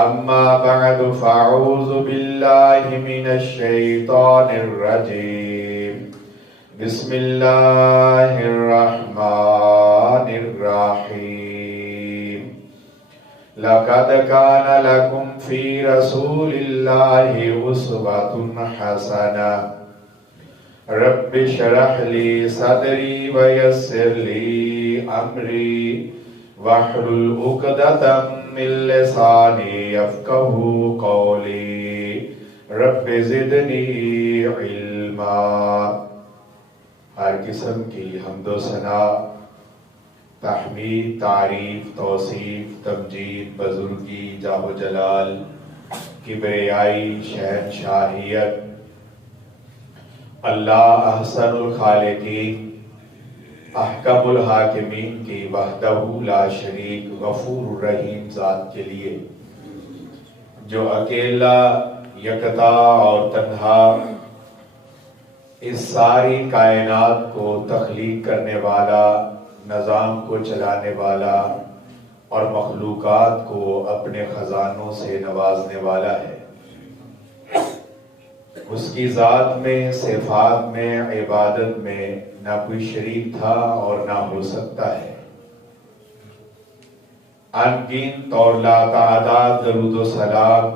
اما بعد فاعوذ باللہ من الشیطان الرجیم بسم اللہ الرحمن الرحیم لقد كان لكم في رسول الله أسوة حسنة رب اشرح لي صدري ويسر لي أمري واحلل عقدة من لساني يفقهوا قولي رب زدني علما۔ ہر قسم کی حمد و ثنا، تحمید، تعریف، توصیف، تمجید، بزرگی، جاہ و جلال، کبریائی، شہنشاہیت اللہ احسن الخالقین احکم الحاکمین کی وحدہ لا شریک غفور الرحیم ذات کے لیے، جو اکیلا، یکتا اور تنہا اس ساری کائنات کو تخلیق کرنے والا، نظام کو چلانے والا اور مخلوقات کو اپنے خزانوں سے نوازنے والا ہے۔ اس کی ذات میں، صفات میں، عبادت میں نہ کوئی شریک تھا اور نہ ہو سکتا ہے۔ انگین طور لا تعداد درود و سلام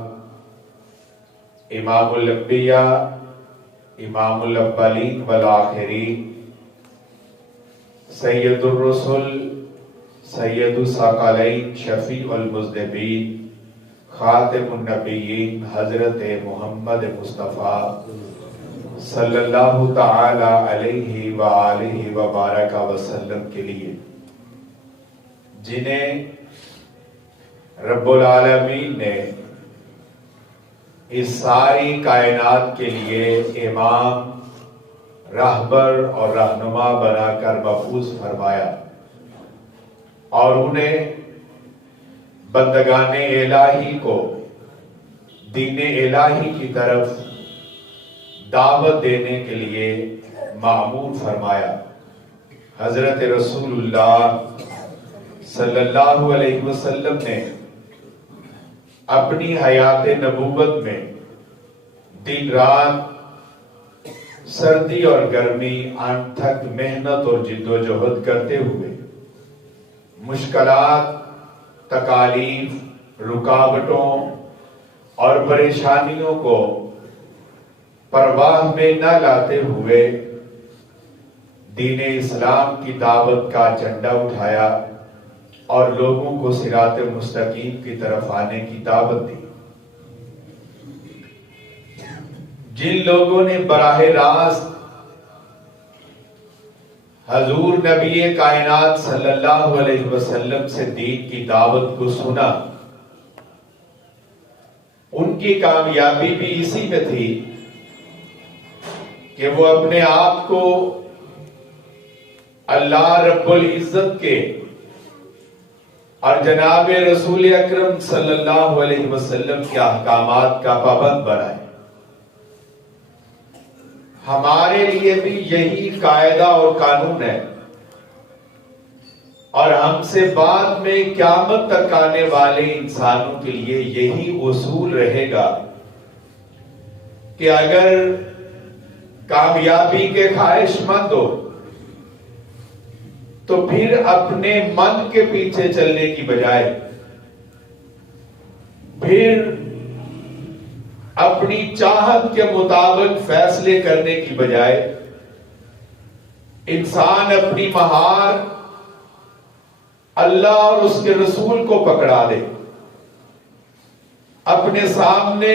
امام الانبیاء، امام الاولین والآخرین، سید الرسل، سید الثقلین، شفیع المذنبین، خاتم النبیین حضرت محمد مصطفیٰ صلی اللہ تعالی علیہ وآلہ وبارک وسلم کے لیے، جنہیں رب العالمین نے اس ساری کائنات کے لیے امام، راہبر اور رہنما بنا کر مبعوث فرمایا، اور انہیں بندگان الہی کو دین الہی کی طرف دعوت دینے کے لیے مأمور فرمایا۔ حضرت رسول اللہ صلی اللہ علیہ وسلم نے اپنی حیات نبوت میں دن رات، سردی اور گرمی، انتھک محنت اور جد و جہد کرتے ہوئے مشکلات، تکالیف، رکاوٹوں اور پریشانیوں کو پرواہ میں نہ لاتے ہوئے دین اسلام کی دعوت کا جھنڈا اٹھایا اور لوگوں کو صراط مستقیم کی طرف آنے کی دعوت دی۔ جن لوگوں نے براہ راست حضور نبی کائنات صلی اللہ علیہ وسلم سے دین کی دعوت کو سنا، ان کی کامیابی بھی اسی میں تھی کہ وہ اپنے آپ کو اللہ رب العزت کے اور جناب رسول اکرم صلی اللہ علیہ وسلم کے احکامات کا پابند بنائے۔ ہمارے لیے بھی یہی قاعدہ اور قانون ہے، اور ہم سے بعد میں قیامت تک آنے والے انسانوں کے لیے یہی اصول رہے گا کہ اگر کامیابی کے خواہش مند ہو تو پھر اپنے من کے پیچھے چلنے کی بجائے، پھر اپنی چاہت کے مطابق فیصلے کرنے کی بجائے، انسان اپنی مہار اللہ اور اس کے رسول کو پکڑا دے، اپنے سامنے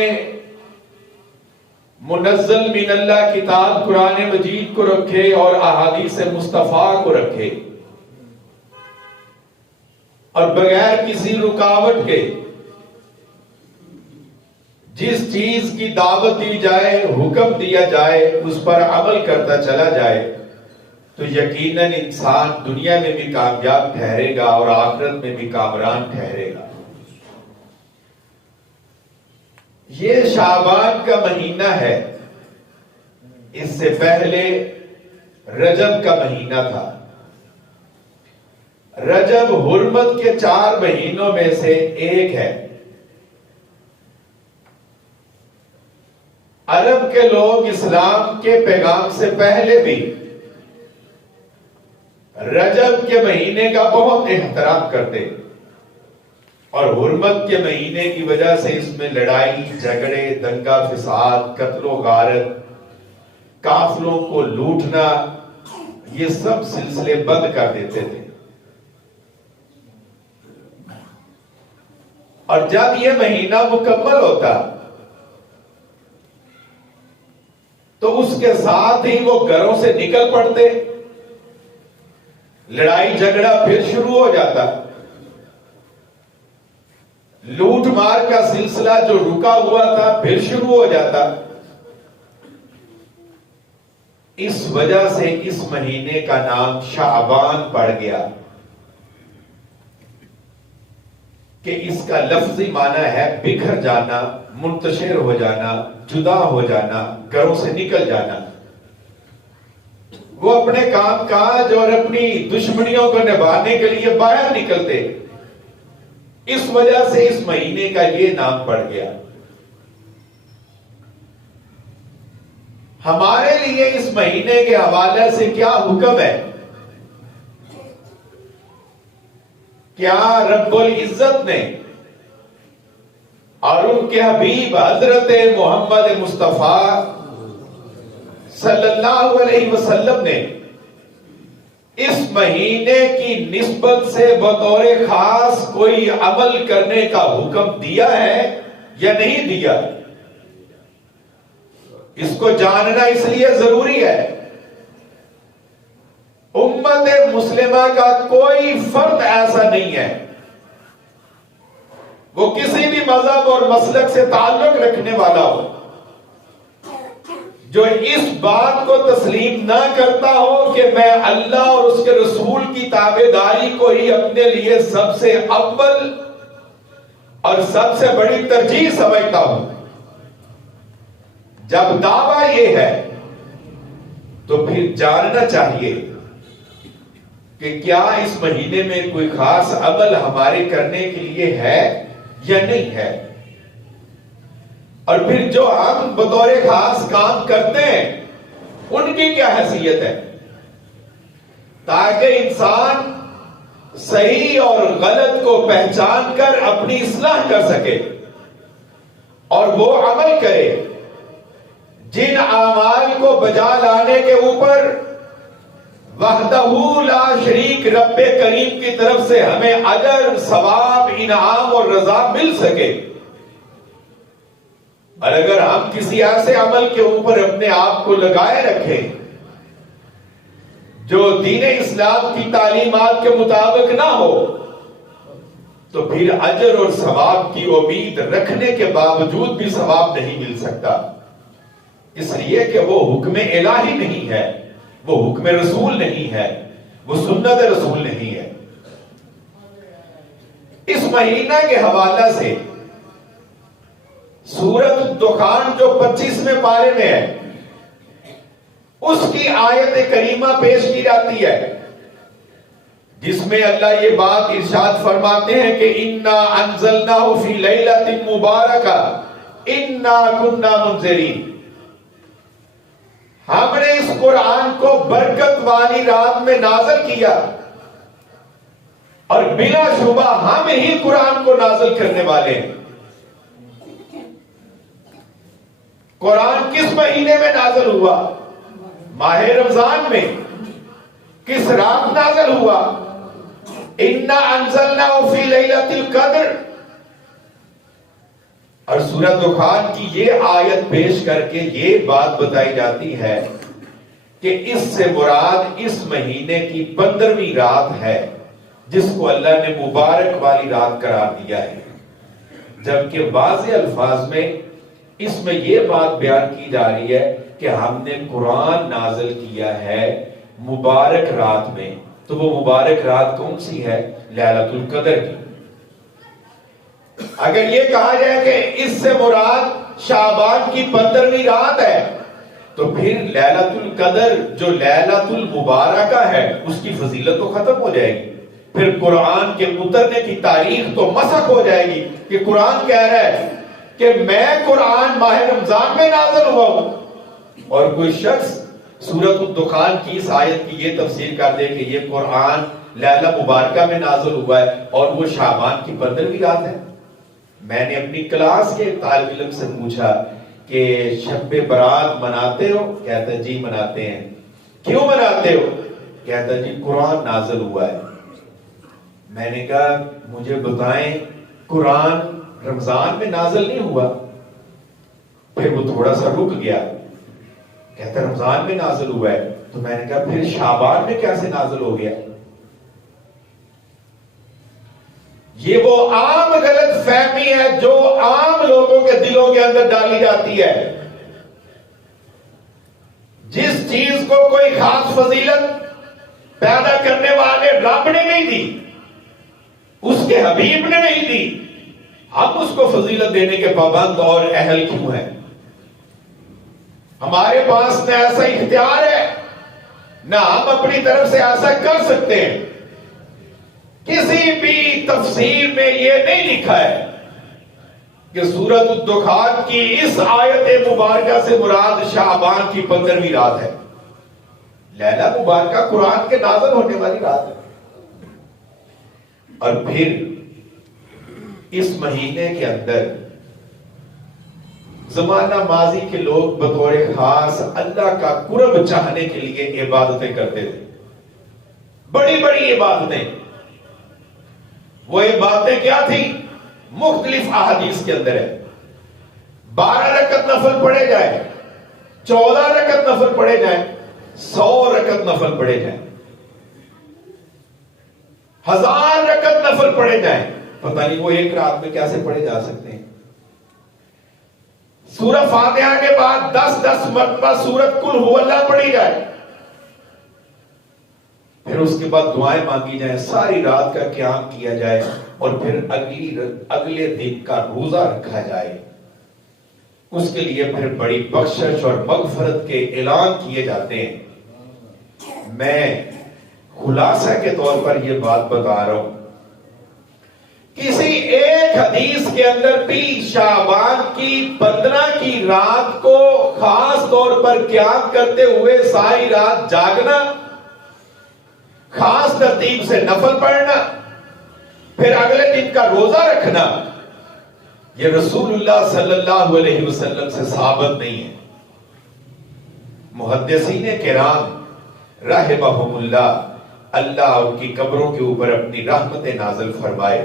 منزل من اللہ کتاب قرآن مجید کو رکھے اور احادیث مصطفیٰ کو رکھے، اور بغیر کسی رکاوٹ کے جس چیز کی دعوت دی جائے، حکم دیا جائے، اس پر عمل کرتا چلا جائے، تو یقیناً انسان دنیا میں بھی کامیاب ٹھہرے گا اور آخرت میں بھی کامران ٹھہرے گا۔ یہ شعبان کا مہینہ ہے، اس سے پہلے رجب کا مہینہ تھا۔ رجب حرمت کے 4 مہینوں میں سے ایک ہے، عرب کے لوگ اسلام کے پیغام سے پہلے بھی رجب کے مہینے کا بہت احترام کرتے، اور حرمت کے مہینے کی وجہ سے اس میں لڑائی جھگڑے، دنگا فساد، قتل و غارت، کافروں کو لوٹنا، یہ سب سلسلے بند کر دیتے تھے۔ اور جب یہ مہینہ مکمل ہوتا تو اس کے ساتھ ہی وہ گھروں سے نکل پڑتے، لڑائی جھگڑا پھر شروع ہو جاتا، لوٹ مار کا سلسلہ جو رکا ہوا تھا پھر شروع ہو جاتا۔ اس وجہ سے اس مہینے کا نام شعبان پڑ گیا کہ اس کا لفظی معنی ہے بکھر جانا، منتشر ہو جانا، جدا ہو جانا، گھروں سے نکل جانا۔ وہ اپنے کام کاج اور اپنی دشمنیوں کو نبھانے کے لیے باہر نکلتے، اس وجہ سے اس مہینے کا یہ نام پڑ گیا۔ ہمارے لیے اس مہینے کے حوالے سے کیا حکم ہے؟ کیا رب العزت نے اور ان کے حبیب حضرت محمد مصطفیٰ صلی اللہ علیہ وسلم نے اس مہینے کی نسبت سے بطور خاص کوئی عمل کرنے کا حکم دیا ہے یا نہیں دیا؟ اس کو جاننا اس لیے ضروری ہے۔ امت مسلمہ کا کوئی فرد ایسا نہیں ہے، وہ کسی بھی مذہب اور مسلک سے تعلق رکھنے والا ہو، جو اس بات کو تسلیم نہ کرتا ہو کہ میں اللہ اور اس کے رسول کی تابعداری کو ہی اپنے لیے سب سے اول اور سب سے بڑی ترجیح سمجھتا ہوں۔ جب دعویٰ یہ ہے تو پھر جاننا چاہیے کہ کیا اس مہینے میں کوئی خاص عمل ہمارے کرنے کے لیے ہے یا نہیں ہے، اور پھر جو ہم بطور خاص کام کرتے ہیں ان کی کیا حیثیت ہے، تاکہ انسان صحیح اور غلط کو پہچان کر اپنی اصلاح کر سکے اور وہ عمل کرے جن اعمال کو بجا لانے کے اوپر وحدہ لا شریک رب کریم کی طرف سے ہمیں اجر، ثواب، انعام اور رضا مل سکے۔ اور اگر ہم کسی ایسے عمل کے اوپر اپنے آپ کو لگائے رکھیں جو دین اسلام کی تعلیمات کے مطابق نہ ہو تو پھر اجر اور ثواب کی امید رکھنے کے باوجود بھی ثواب نہیں مل سکتا، اس لیے کہ وہ حکم الہی نہیں ہے، وہ حکم رسول نہیں ہے، وہ سنت رسول نہیں ہے۔ اس مہینہ کے حوالے سے سورۃ الدخان جو 25ویں پارے میں ہے اس کی آیت کریمہ پیش کی جاتی ہے، جس میں اللہ یہ بات ارشاد فرماتے ہیں کہ اِنَّا أَنزَلْنَاهُ فِي لَيْلَةٍ مُبَارَكَةٍ إِنَّا كُنَّا مُنذِرِينَ، ہم نے اس قرآن کو برکت والی رات میں نازل کیا اور بلا شبہ ہم ہی قرآن کو نازل کرنے والے ہیں۔ قرآن کس مہینے میں نازل ہوا؟ ماہ رمضان میں۔ کس رات نازل ہوا؟ اِنَّا أَنزَلْنَاهُ فِي لَيْلَةِ الْقَدْرِ۔ اور سورۃ دخان کی یہ آیت پیش کر کے یہ بات بتائی جاتی ہے کہ اس سے مراد اس مہینے کی 15ویں رات ہے جس کو اللہ نے مبارک والی رات قرار دیا ہے، جبکہ واضح الفاظ میں اس میں یہ بات بیان کی جا رہی ہے کہ ہم نے قرآن نازل کیا ہے مبارک رات میں۔ تو وہ مبارک رات کون سی ہے؟ لیلۃ القدر کی۔ اگر یہ کہا جائے کہ اس سے مراد شعبان کی 15ویں رات ہے تو پھر لیلۃ القدر جو لیلۃ المبارکہ ہے اس کی فضیلت تو ختم ہو جائے گی، پھر قرآن کے اترنے کی تاریخ تو مسخ ہو جائے گی کہ قرآن کہہ رہا ہے کہ میں قرآن ماہ رمضان میں نازل ہوا ہوں، اور کوئی شخص سورۃ الدخان کی اس آیت کی یہ تفسیر کر دے کہ یہ قرآن لیلہ مبارکہ میں نازل ہوا ہے اور وہ شعبان کی 15ویں رات ہے۔ میں نے اپنی کلاس کے طالب علم سے پوچھا کہ شب برات مناتے ہو؟ کہتا ہے جی مناتے ہیں۔ کیوں مناتے ہو؟ کہتا ہے جی قرآن نازل ہوا ہے۔ میں نے کہا مجھے بتائیں قرآن رمضان میں نازل نہیں ہوا؟ پھر وہ تھوڑا سا رک گیا، کہتا رمضان میں نازل ہوا ہے۔ تو میں نے کہا پھر شعبان میں کیسے نازل ہو گیا؟ یہ وہ عام غلط فہمی ہے جو عام لوگوں کے دلوں کے اندر ڈالی جاتی ہے۔ جس چیز کو کوئی خاص فضیلت پیدا کرنے والے رب نے نہیں دی، اس کے حبیب نے نہیں دی، ہم اس کو فضیلت دینے کے پابند اور اہل کیوں ہیں؟ ہمارے پاس نہ ایسا اختیار ہے نہ ہم اپنی طرف سے ایسا کر سکتے ہیں۔ کسی بھی تفسیر میں یہ نہیں لکھا ہے کہ سورۃ الدخان کی اس آیت مبارکہ سے مراد شعبان کی 15ویں رات ہے۔ لیلہ مبارکہ قرآن کے نازل ہونے والی رات ہے۔ اور پھر اس مہینے کے اندر زمانہ ماضی کے لوگ بطور خاص اللہ کا قرب چاہنے کے لیے عبادتیں کرتے تھے، بڑی بڑی عبادتیں۔ وہ عبادتیں کیا تھی؟ مختلف احادیث کے اندر ہے۔ 12 رکعت نفل پڑھے جائیں، 14 رکعت نفل پڑھے جائیں، 100 رکعت نفل پڑھے جائیں، 1000 رکعت نفل پڑھے جائیں۔ پتہ نہیں وہ ایک رات میں کیسے پڑھے جا سکتے ہیں۔ سورہ فاتحہ کے بعد 10 مرتبہ سورۃ قل ھو اللہ پڑھی جائے، پھر اس کے بعد دعائیں مانگی جائیں، ساری رات کا قیام کیا جائے، اور پھر اگلے دن کا روزہ رکھا جائے۔ اس کے لیے پھر بڑی بخشش اور مغفرت کے اعلان کیے جاتے ہیں۔ میں خلاصہ کے طور پر یہ بات بتا رہا ہوں، کسی ایک حدیث کے اندر بھی شعبان کی 15 کی رات کو خاص طور پر قیام کرتے ہوئے ساری رات جاگنا، خاص ترتیب سے نفل پڑھنا، پھر اگلے دن کا روزہ رکھنا، یہ رسول اللہ صلی اللہ علیہ وسلم سے ثابت نہیں ہے۔ محدثین کرام رحمہم اللہ، اللہ ان کی قبروں کے اوپر اپنی رحمت نازل فرمائے،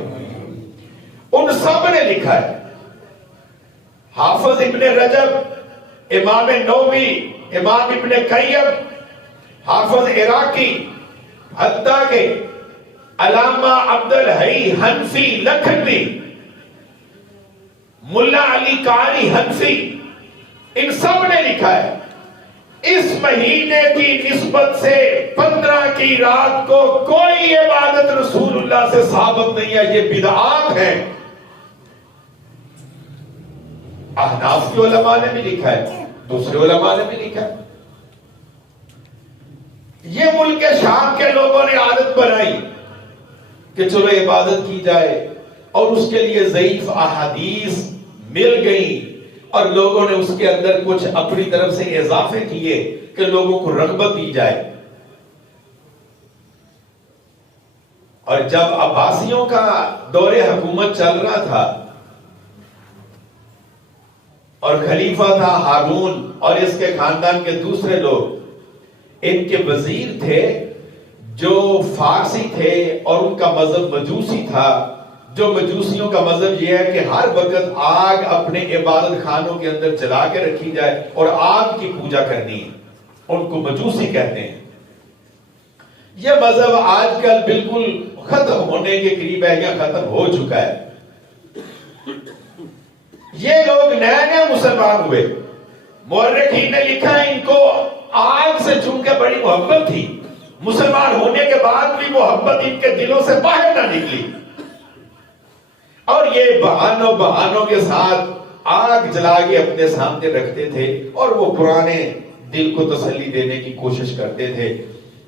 ان سب نے لکھا ہے۔ حافظ ابن رجب، امام نووی، امام ابن قیم، حافظ عراقی، حتیٰ کہ علامہ عبدالحی حنفی لکھنوی، ملا علی قاری حنفی، ان سب نے لکھا ہے اس مہینے کی نسبت سے 15 کی رات کو کوئی عبادت رسول اللہ سے ثابت نہیں ہے، یہ بدعات ہے۔ احناف کے علماء نے بھی لکھا ہے، دوسرے علماء نے بھی لکھا ہے۔ یہ ملک شام کے لوگوں نے عادت بنائی کہ چلو عبادت کی جائے، اور اس کے لیے ضعیف احادیث مل گئی، اور لوگوں نے اس کے اندر کچھ اپنی طرف سے اضافے کیے کہ لوگوں کو رغبت دی جائے۔ اور جب عباسیوں کا دور حکومت چل رہا تھا اور خلیفہ تھا ہارون اور اس کے خاندان کے دوسرے لوگ، ان کے وزیر تھے جو فارسی تھے اور ان کا مذہب مجوسی تھا، جو مجوسیوں کا مذہب یہ ہے کہ ہر وقت آگ اپنے عبادت خانوں کے اندر جلا کے رکھی جائے اور آگ کی پوجا کرنی ہے، ان کو مجوسی کہتے ہیں۔ یہ مذہب آج کل بالکل ختم ہونے کے قریب ہے یا ختم ہو چکا ہے۔ یہ لوگ نئے نئے مسلمان ہوئے، مورخین نے لکھا ہے ان کو آگ سے چونکہ بڑی محبت تھی، مسلمان ہونے کے بعد بھی محبت ان کے دلوں سے باہر نہ نکلی، اور یہ بہانوں کے ساتھ آگ جلا کے اپنے سامنے رکھتے تھے اور وہ پرانے دل کو تسلی دینے کی کوشش کرتے تھے۔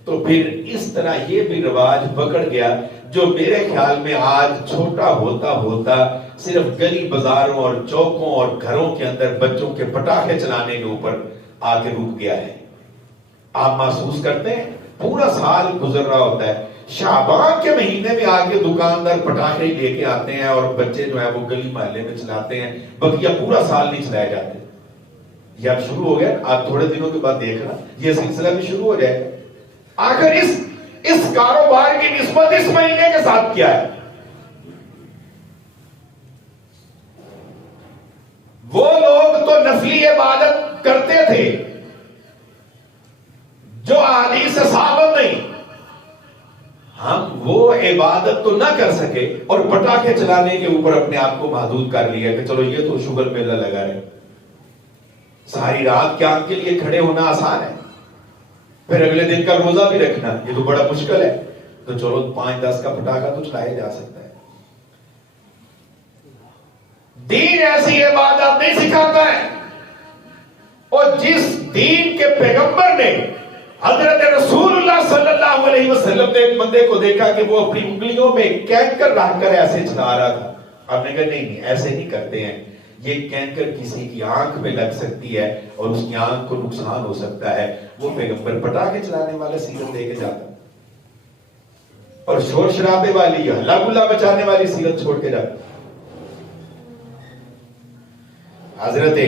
تو پھر اس طرح یہ بھی رواج پکڑ گیا، جو میرے خیال میں آج چھوٹا ہوتا ہوتا صرف گلی بازاروں اور چوکوں اور گھروں کے اندر بچوں کے پٹاخے چلانے کے اوپر آ کے رک گیا ہے. آپ محسوس کرتے ہیں پورا سال گزر رہا ہوتا ہے، شعبان کے مہینے میں آگے دکاندار پٹاخے لے کے آتے ہیں اور بچے جو ہے وہ گلی محلے میں چلاتے ہیں، بقیہ پورا سال نہیں چلائے جاتے. یہ اب شروع ہو گیا، آپ تھوڑے دنوں کے بعد دیکھنا یہ سلسلہ بھی شروع ہو جائے. آخر اس کاروبار کی نسبت اس مہینے کے ساتھ کیا ہے؟ وہ لوگ تو نفلی عبادت کرتے تھے جو احادیث سے ثابت نہیں، ہم وہ عبادت تو نہ کر سکے اور پٹاخے چلانے کے اوپر اپنے آپ کو محدود کر لیا کہ چلو یہ تو شوگر میلہ لگا رہے. ساری رات کیا کے لیے کھڑے ہونا آسان ہے، پھر اگلے دن کا روزہ بھی رکھنا یہ تو بڑا مشکل ہے. تو چلو 5-10 کا پٹاخہ تو چلایا جا سکتا ہے. دین ایسی عبادت نہیں سکھاتا ہے. اور جس دین کے پیغمبر نے حضرت رسول اللہ صلی اللہ علیہ وسلم نے ایک بندے کو دیکھا کہ وہ اپنی انگلیوں میں کینکر رکھ کر ایسے چلا رہا تھا. آپ نے کہا نہیں ایسے نہیں کرتے ہیں، یہ کینکر کسی کی آنکھ میں لگ سکتی ہے اور اس کی آنکھ کو نقصان ہو سکتا ہے. وہ پیغمبر پٹاخے چلانے والا سیرت لے کے جاتا اور شور شرابے والی ہلا گلا بچانے والی سیرت چھوڑ کے جاتا. حضرت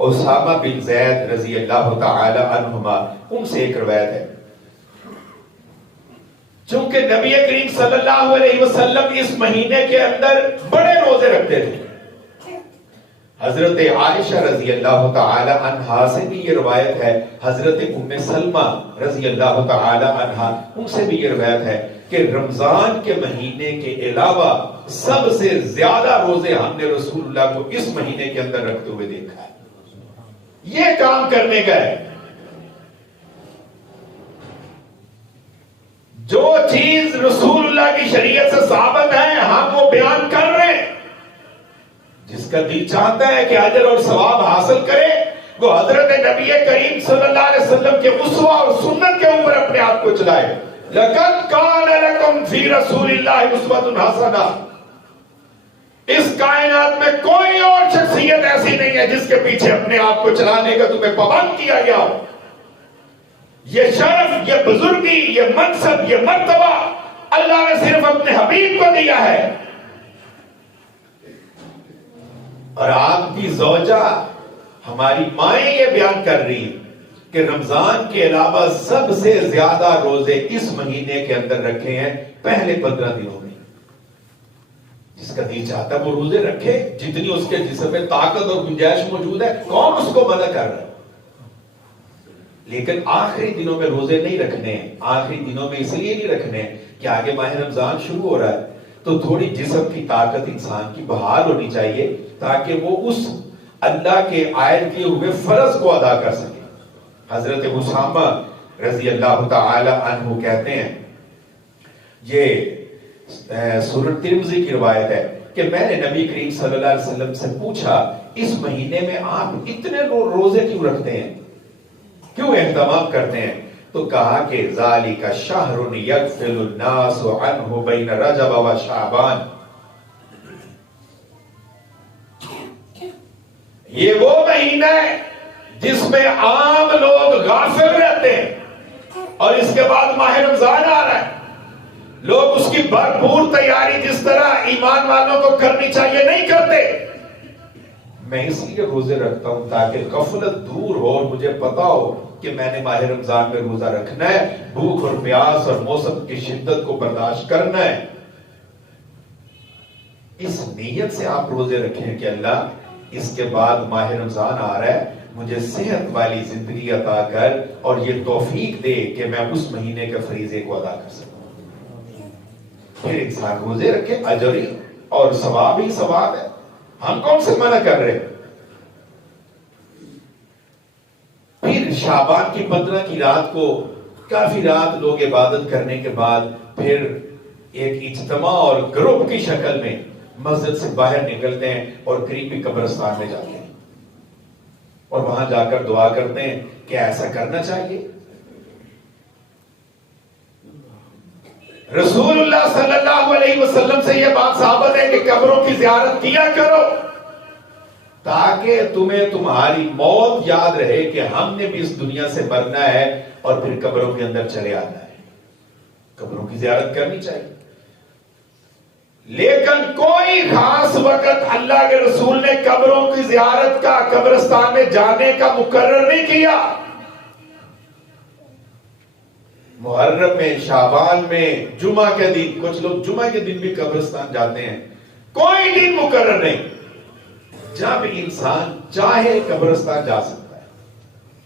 اسامہ بن زید رضی اللہ تعالی عنہما ان سے ایک روایت ہے، چونکہ نبی کریم صلی اللہ علیہ وسلم اس مہینے کے اندر بڑے روزے رکھتے تھے. حضرت عائشہ رضی اللہ تعالی عنہا سے بھی یہ روایت ہے، حضرت ام سلمہ رضی اللہ تعالی عنہا ان سے بھی یہ روایت ہے کہ رمضان کے مہینے کے علاوہ سب سے زیادہ روزے ہم نے رسول اللہ کو اس مہینے کے اندر رکھتے ہوئے دیکھا ہے. یہ کام کرنے کا ہے. جو چیز رسول اللہ کی شریعت سے ثابت ہے ہم وہ بیان کر رہے ہیں. جس کا دل چاہتا ہے کہ اجر اور ثواب حاصل کرے وہ حضرت نبی کریم صلی اللہ علیہ وسلم کے اسوہ اور سنت کے اوپر اپنے آپ کو چلائے. لَقَدْ كَانَ لَكُمْ فِي رَسُولِ اللَّهِ أُسْوَةٌ حَسَنَةٌ. اس کائنات میں کوئی اور شخصیت ایسی نہیں ہے جس کے پیچھے اپنے آپ کو چلانے کا تمہیں پابند کیا گیا ہو. یہ شرف، یہ بزرگی، یہ منصب، یہ مرتبہ اللہ نے صرف اپنے حبیب کو دیا ہے. اور آپ کی زوجہ ہماری مائیں یہ بیان کر رہی کہ رمضان کے علاوہ سب سے زیادہ روزے اس مہینے کے اندر رکھے ہیں پہلے 15 دنوں میں. جس کا دل چاہتا ہے وہ روزے رکھے جتنی اس کے جسم میں طاقت اور گنجائش موجود ہے، کون اس کو منع کر رہا ہے. لیکن آخری دنوں میں روزے نہیں رکھنے ہیں. آخری دنوں میں اس لیے نہیں رکھنے کہ آگے ماہ رمضان شروع ہو رہا ہے تو تھوڑی جسم کی طاقت انسان کی بحال ہونی چاہیے تاکہ وہ اس اللہ کے عائد کیے ہوئے فرض کو ادا کر سکے. حضرت اسامہ رضی اللہ تعالی عنہ کہتے ہیں، یہ سنن ترمذی کی روایت ہے کہ میں نے نبی کریم صلی اللہ علیہ وسلم سے پوچھا اس مہینے میں آپ اتنے روزے کیوں رکھتے ہیں، کیوں اہتمام کرتے ہیں؟ تو کہا کہ ذالک شہر یغفل الناس عنہ بین رجب و شعبان. یہ وہ مہینہ ہے جس میں عام لوگ غافل رہتے ہیں اور اس کے بعد ماہ رمضان آ رہا ہے. لوگ اس کی بھرپور تیاری جس طرح ایمان والوں کو کرنی چاہیے نہیں کرتے. میں اس لیے روزے رکھتا ہوں تاکہ غفلت دور ہو اور مجھے پتا ہو کہ میں نے ماہ رمضان میں روزہ رکھنا ہے، بھوک اور پیاس اور موسم کی شدت کو برداشت کرنا ہے. اس نیت سے آپ روزے رکھیں کہ اللہ اس کے بعد ماہ رمضان آ رہا ہے، مجھے صحت والی زندگی عطا کر اور یہ توفیق دے کہ میں اس مہینے کے فریضے کو ادا کر سکوں. پھر انسان روزے رکھے، اجر اور ثواب ہی ثواب ہے. ہم کون سے منع کر رہے؟ پھر شعبان کی 15 کی رات کو کافی رات لوگ عبادت کرنے کے بعد پھر ایک اجتماع اور گروپ کی شکل میں مسجد سے باہر نکلتے ہیں اور قریبی قبرستان میں جاتے ہیں اور وہاں جا کر دعا کرتے ہیں کہ ایسا کرنا چاہیے. رسول اللہ صلی اللہ علیہ وسلم سے یہ بات ثابت ہے کہ قبروں کی زیارت کیا کرو تاکہ تمہیں تمہاری موت یاد رہے کہ ہم نے بھی اس دنیا سے مرنا ہے اور پھر قبروں کے اندر چلے آنا ہے. قبروں کی زیارت کرنی چاہیے. لیکن کوئی خاص وقت اللہ کے رسول نے قبروں کی زیارت کا، قبرستان میں جانے کا مقرر نہیں کیا. محرم میں، شعبان میں، جمعہ کے دن، کچھ لوگ جمعہ کے دن بھی قبرستان جاتے ہیں. کوئی دن مقرر نہیں. جب انسان چاہے قبرستان جا سکتا ہے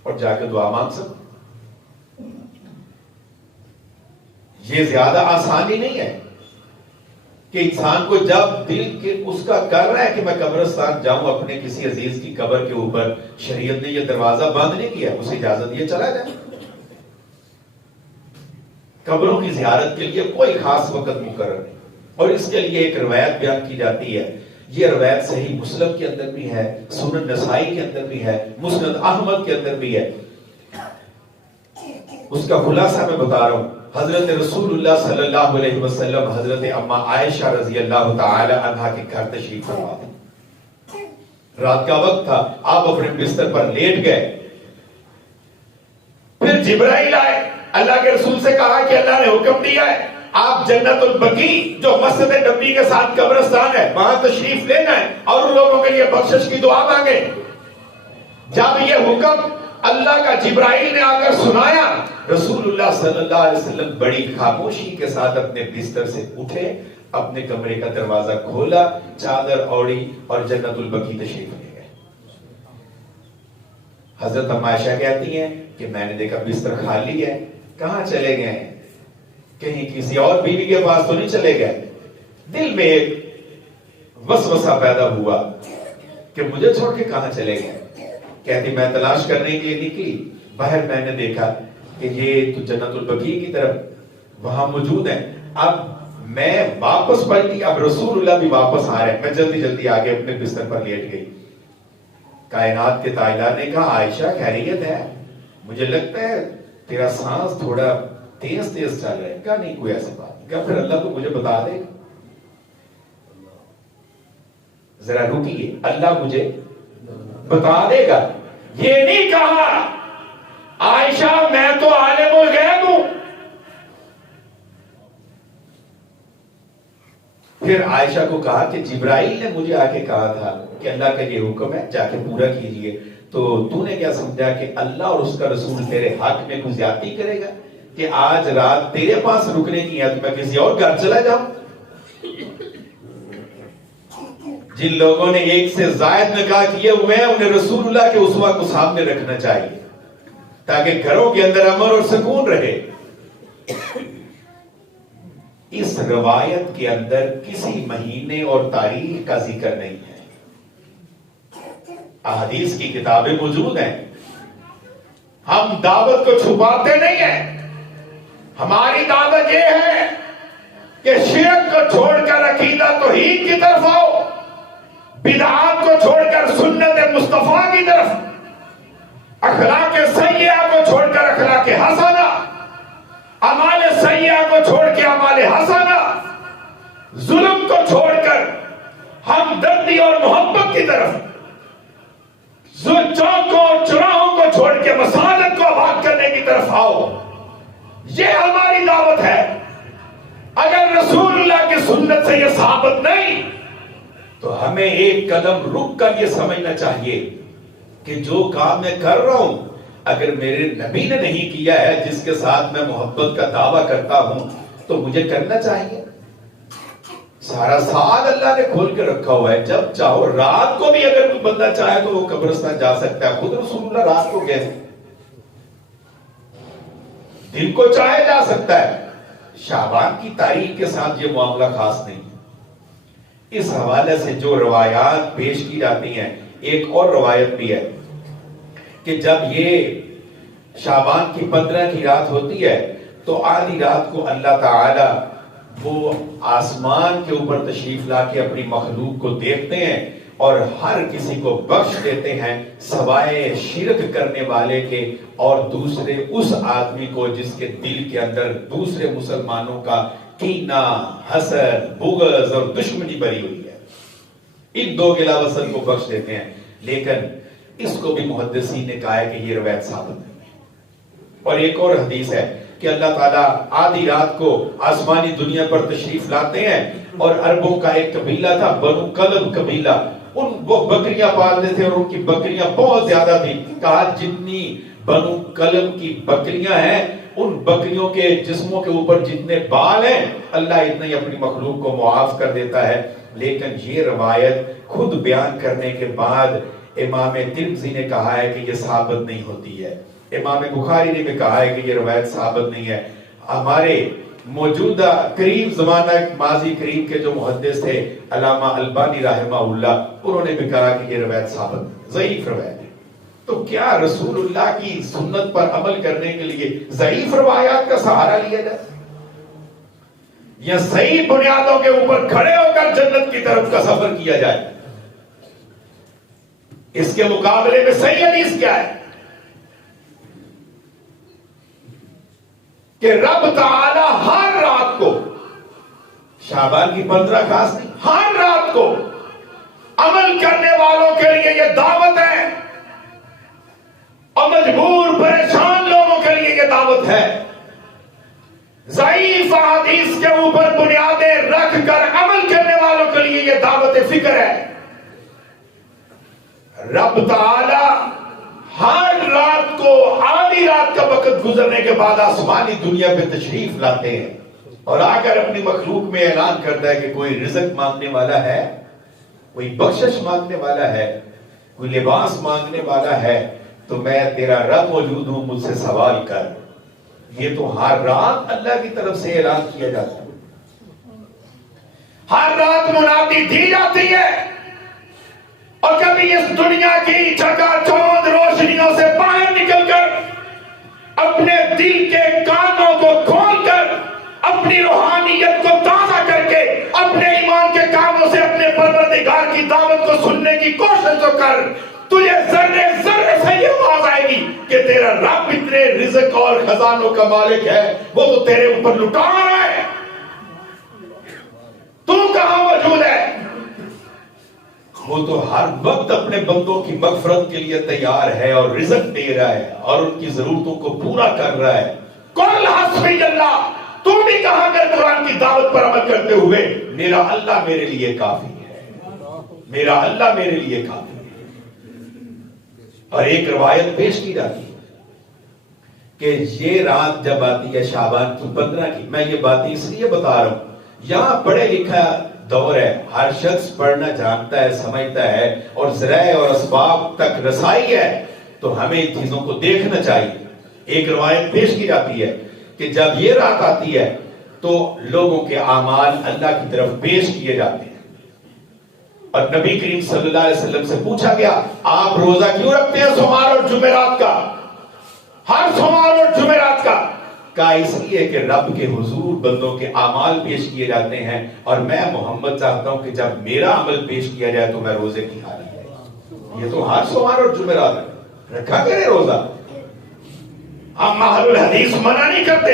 اور جا کے دعا مانگ سکتا ہے. یہ زیادہ آسانی نہیں ہے کہ انسان کو جب دل کے اس کا کر رہا ہے کہ میں قبرستان جاؤں اپنے کسی عزیز کی قبر کے اوپر، شریعت نے یہ دروازہ بند نہیں کیا، اسے اجازت یہ چلا جائے. قبروں کی زیارت کے لیے کوئی خاص وقت مقرر نہیں. اور اس کے لیے ایک روایت بیان کی جاتی ہے. یہ روایت صحیح مسلم کے اندر بھی ہے، سنن نسائی کے اندر بھی ہے، مسند احمد کے اندر بھی ہے. اس کا خلاصہ میں بتا رہا ہوں. حضرت رسول اللہ صلی اللہ علیہ وسلم حضرت اما عائشہ رضی اللہ تعالی عنہا کے گھر تشریف فرما تھے. رات کا وقت تھا، آپ اپنے بستر پر لیٹ گئے. پھر جبرائیل آئے. اللہ کے رسول سے کہا کہ اللہ نے حکم دیا ہے آپ جنت البقیع جو مسجد نبوی کے ساتھ قبرستان ہے وہاں تشریف لینا ہے اور ان لوگوں کے لیے بخشش کی دعا مانگے. جب یہ حکم اللہ کا جبرائیل نے آ کر سنایا، رسول اللہ صلی اللہ علیہ وسلم بڑی خاموشی کے ساتھ اپنے بستر سے اٹھے، اپنے کمرے کا دروازہ کھولا، چادر اوڑی اور جنت البقیع تشریف لے گئے. حضرت عائشہ کہتی ہیں کہ میں نے دیکھا بستر خالی ہے. کہاں چلے گئے؟ کہیں کسی اور بیوی کے پاس تو نہیں چلے گئے؟ دل میں ایک وسوسہ پیدا ہوا کہ مجھے چھوڑ کے کہاں چلے گئے. کہتی میں تلاش کرنے کے لیے نکلی، باہر میں نے دیکھا کہ یہ تو جنت البقیع کی طرف وہاں موجود ہے. اب میں واپس پلٹی، اب رسول اللہ بھی واپس آ رہے ہیں. میں جلدی جلدی آگے اپنے بستر پر لیٹ گئی. کائنات کے تاجدار نے کہا عائشہ خیریت ہے؟ مجھے لگتا ہے تیرا سانس تھوڑا تیز تیز چل رہا ہے. کہا نہیں کوئی ایسی بات. کہا پھر اللہ تو مجھے بتا دے. ذرا رکیے، اللہ مجھے بتا دے گا. یہ نہیں کہا عائشہ میں تو عالم الغیب ہوں. پھر عائشہ کو کہا کہ جبرائیل نے مجھے آ کے کہا تھا کہ اللہ کا یہ حکم ہے جا کے پورا کیجئے. تو نے کیا سمجھا کہ اللہ اور اس کا رسول تیرے حق میں کوئی زیادتی کرے گا کہ آج رات تیرے پاس رکنے کی ہے تو میں کسی اور گھر چلا جاؤں؟ جن لوگوں نے ایک سے زائد نکاح کیے ہوئے ہیں انہیں رسول اللہ کے اسوہ کو سامنے رکھنا چاہیے تاکہ گھروں کے اندر امن اور سکون رہے. اس روایت کے اندر کسی مہینے اور تاریخ کا ذکر نہیں ہے. احادیث کی کتابیں موجود ہیں. ہم دعوت کو چھپاتے نہیں ہیں. ہماری دعوت یہ ہے کہ شرک کو چھوڑ کر عقیدہ توحید کی طرف آؤ، بدعات کو چھوڑ کر سنت مصطفیٰ کی طرف، اخلاق سیئہ کو چھوڑ کر اخلاق حسنہ، اعمال سیئہ کو چھوڑ کے اعمال حسنہ، ظلم کو چھوڑ کر ہمدردی اور محبت کی طرف، چوکوں اور چوراہوں کو چھوڑ کے مساجد کو آباد کرنے کی طرف آؤ. یہ ہماری دعوت ہے. اگر رسول اللہ کی سنت سے یہ ثابت نہیں تو ہمیں ایک قدم رک کر یہ سمجھنا چاہیے کہ جو کام میں کر رہا ہوں اگر میرے نبی نے نہیں کیا ہے جس کے ساتھ میں محبت کا دعویٰ کرتا ہوں تو مجھے کرنا چاہیے. سارا سال اللہ نے کھول کے رکھا ہوا ہے. جب چاہو رات کو بھی اگر کوئی بندہ چاہے تو وہ قبرستان جا سکتا ہے. خود رسول اللہ رات کو گئے، دن کو چاہے جا سکتا ہے. شعبان کی تاریخ کے ساتھ یہ معاملہ خاص نہیں. اس حوالے سے جو روایات پیش کی جاتی ہیں، ایک اور روایت بھی ہے کہ جب یہ شعبان کی 15 کی رات ہوتی ہے تو آدھی رات کو اللہ تعالی وہ آسمان کے اوپر تشریف لا کے اپنی مخلوق کو دیکھتے ہیں اور ہر کسی کو بخش دیتے ہیں سوائے شرک کرنے والے کے اور دوسرے اس آدمی کو جس کے دل کے اندر دوسرے مسلمانوں کا کینہ، حسد، بغض اور دشمنی بری ہوئی ہے۔ ان دو گلا وصل کو بخش دیتے ہیں، لیکن اس کو بھی محدثین نے کہا ہے کہ یہ روایت ثابت نہیں ہے۔ اور ایک اور حدیث ہے کہ اللہ تعالیٰ آدھی رات کو آسمانی دنیا پر تشریف لاتے ہیں، اور عربوں کا ایک قبیلہ تھا بنو کلب قبیلہ، وہ بکریاں پالتے تھے اور ان کی بکریاں بہت زیادہ تھی۔ کہا جتنی بنو کلب کی بکریاں ہیں، ان بکریوں کے جسموں کے اوپر جتنے بال ہیں، اللہ اتنا ہی اپنی مخلوق کو معاف کر دیتا ہے۔ لیکن یہ روایت خود بیان کرنے کے بعد امام ترمذی نے کہا ہے کہ یہ ثابت نہیں ہوتی ہے، امام بخاری نے بھی کہا ہے کہ یہ روایت ثابت نہیں ہے۔ ہمارے موجودہ قریب زمانہ ماضی قریب کے جو محدث تھے علامہ البانی رحمہ اللہ، انہوں نے بھی کہا کہ یہ روایت ثابت ضعیف روایت ہے۔ تو کیا رسول اللہ کی سنت پر عمل کرنے کے لیے ضعیف روایات کا سہارا لیا جائے، یا صحیح بنیادوں کے اوپر کھڑے ہو کر جنت کی طرف کا سفر کیا جائے؟ اس کے مقابلے میں صحیح حدیث کیا ہے کہ رب تعالی ہر رات کو، شعبان کی 15 خاص نہیں، ہر رات کو عمل کرنے والوں کے لیے یہ دعوت ہے، اور مجبور پریشان لوگوں کے لیے یہ دعوت ہے۔ ضعیف حدیث کے اوپر بنیادیں رکھ کر عمل کرنے والوں کے لیے یہ دعوت فکر ہے۔ رب تعالی ہر رات کو، آدھی رات کا وقت گزرنے کے بعد آسمانی دنیا پہ تشریف لاتے ہیں، اور آ کر اپنی مخلوق میں اعلان کرتا ہے کہ کوئی رزق مانگنے والا ہے، کوئی بخشش مانگنے والا ہے، کوئی لباس مانگنے والا ہے، تو میں تیرا رب موجود ہوں، مجھ سے سوال کر۔ یہ تو ہر رات اللہ کی طرف سے اعلان کیا جاتا ہے، ہر رات منادی دی جاتی ہے، اور کبھی اس دنیا کی چکا چوند روشنیوں سے باہر نکل کر، اپنے دل کے کانوں کو کھول کر، اپنی روحانیت کو تازہ کر کے، اپنے ایمان کے کانوں سے اپنے پروردگار کی دعوت کو سننے کی کوشش تو کر، تجھے ذرے ذرے سے یہ آواز آئے گی کہ تیرا رب اتنے رزق اور خزانوں کا مالک ہے، وہ تو تیرے اوپر لٹا رہا ہے، تو کہاں موجود ہے؟ وہ تو ہر وقت اپنے بندوں کی مغفرت کے لیے تیار ہے، اور رزق دے رہا ہے، اور ان کی ضرورتوں کو پورا کر رہا ہے۔ قل حسبی اللہ، تم بھی کہا کر قرآن کی دعوت پر عمل کرتے ہوئے، میرا اللہ میرے لیے کافی ہے، میرا اللہ میرے لیے کافی ہے۔ اور ایک روایت پیش کی جاتی ہے کہ یہ رات جب آتی ہے شعبان کی 15 کی، میں یہ باتیں اس لیے بتا رہا ہوں، یہاں پڑھے لکھا دور ہے، ہر شخص پڑھنا جانتا ہے، سمجھتا ہے، اور ذرائع اور اسباب تک رسائی ہے، تو ہمیں ان چیزوں کو دیکھنا چاہیے۔ ایک روایت پیش کی جاتی ہے کہ جب یہ رات آتی ہے تو لوگوں کے اعمال اللہ کی طرف پیش کیے جاتے ہیں، اور نبی کریم صلی اللہ علیہ وسلم سے پوچھا گیا آپ روزہ کیوں رکھتے ہیں سوموار اور جمعرات کا، ہر سوموار اور جمعرات کا؟ کہا اس لیے کہ رب کے حضور بندوں کے اعمال پیش کیے جاتے ہیں، اور میں محمد چاہتا ہوں کہ جب میرا عمل پیش کیا جائے تو میں روزے کی حالت ہے۔ یہ تو ہر سوموار اور جمعرات ہے، رکھا کرے روزہ، ہم اہل الحدیث منع نہیں کرتے۔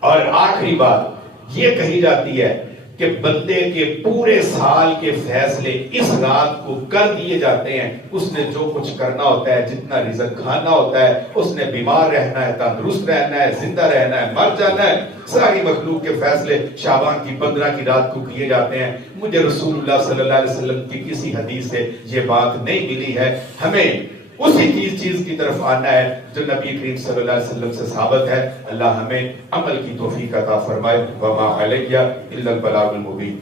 اور آخری بات یہ کہی جاتی ہے کہ بندے کے پورے سال کے فیصلے اس رات کو کر دیے جاتے ہیں، اس نے جو کچھ کرنا ہوتا ہے، جتنا رزق کھانا ہوتا ہے، اس نے بیمار رہنا ہے، تندرست رہنا ہے، زندہ رہنا ہے، مر جانا ہے، ساری مخلوق کے فیصلے شعبان کی 15 کی رات کو کیے جاتے ہیں۔ مجھے رسول اللہ صلی اللہ علیہ وسلم کی کسی حدیث سے یہ بات نہیں ملی ہے، ہمیں اسی چیز کی طرف آنا ہے جو نبی کریم صلی اللہ علیہ وسلم سے ثابت ہے۔ اللہ ہمیں عمل کی توفیق عطا فرمائے۔ وما علیہ الا البلاغ المبین۔